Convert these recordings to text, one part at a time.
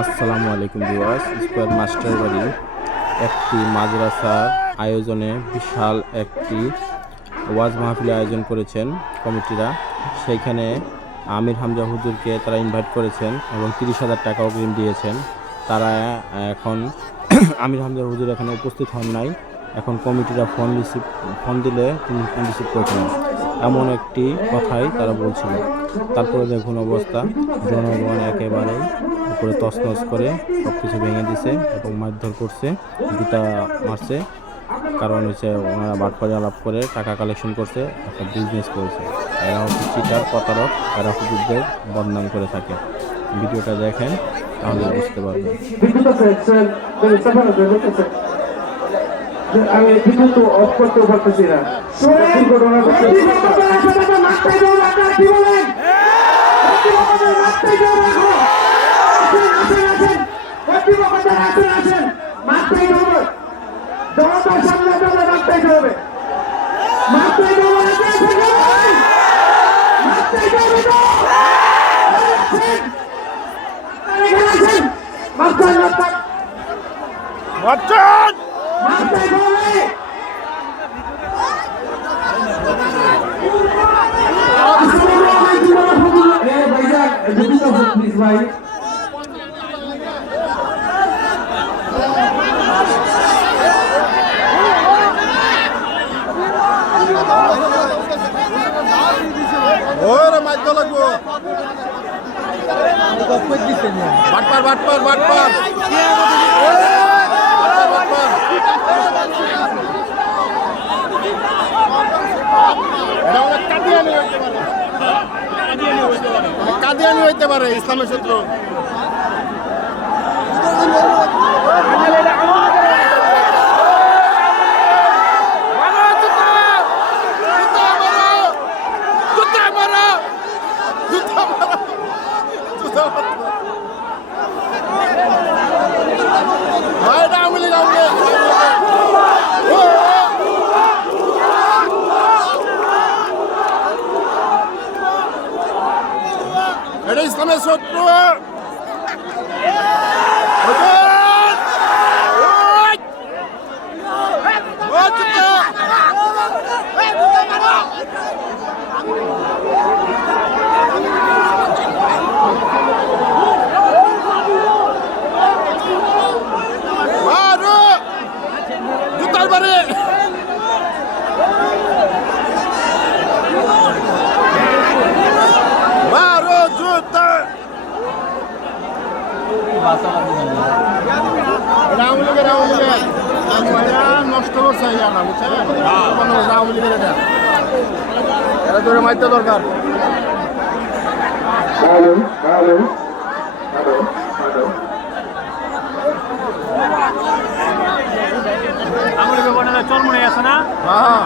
আসসালামু আলাইকুম viewers, square master বাড়ি, একটি মাদ্রাসার আয়োজনে বিশাল একটি ওয়াজ মাহফিল আয়োজন করেছেন কমিটিরা। সেইখানে আমির হামজা হুজুরকে তারা ইনভাইট করেছেন এবং তিরিশ হাজার টাকা অগ্রিম দিয়েছেন। তারা এখন আমির হামজা হুজুর এখানে উপস্থিত হন নাই। এখন কমিটিরা ফোন রিসিভ ফোন দিলে তিনি ফোন রিসিভ করছেন। এমন একটি কথাই তারা বলছিল। তারপরে দেখুন অবস্থা, জনগণ একেবারে উপরে তছনছ করে সব কিছু ভেঙে দিছে এবং মারধর করছে, জুতা মারছে। কারণ হচ্ছে ওনারা বাটপাড়ি আলাপ করে টাকা কালেকশন করছে, একটা বিজনেস করেছে। এরা হচ্ছে চিটার প্রতারক, এরা হুজুরদের বদনাম করে থাকে। ভিডিওটা দেখেন, তাহলে বুঝতে পারবেন। বিদ্যুৎ আমি বিদ্যুৎ অফ করতে পারতেছি না। দুর্ঘটনা প্লিজ ভাই বাটপার বাটপার বাটপার বাটপার এটা আমাদের কাদিয়ানি হইতে পারে কাদিয়ানি হইতে পারে ইসলামের শত্রু। এটা ইসলামের শত্রু হুজুর! ওই! ও, জুতা! মারো জুতার বাড়ি মারো জুতা রাম লিগে রাম লিগে নষ্ট করছে না? বুঝছেন রাম লিগে এটা এটা তোর মাইতে দরকার হ্যালো হ্যালো হ্যালো হ্যালো হ্যাঁ।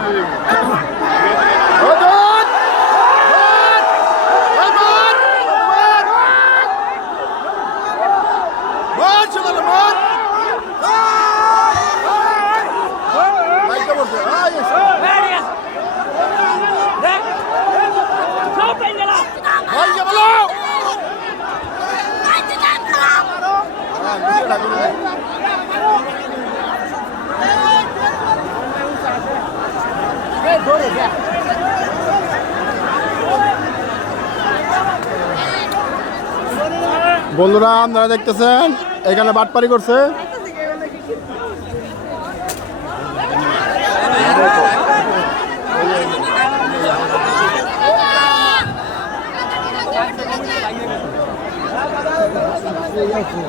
বন্ধুরা আপনারা দেখতেছেন এখানে বাটপারি করছে।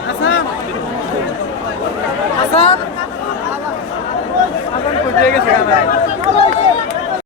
হাসান। হাসান কোথায় গেছে?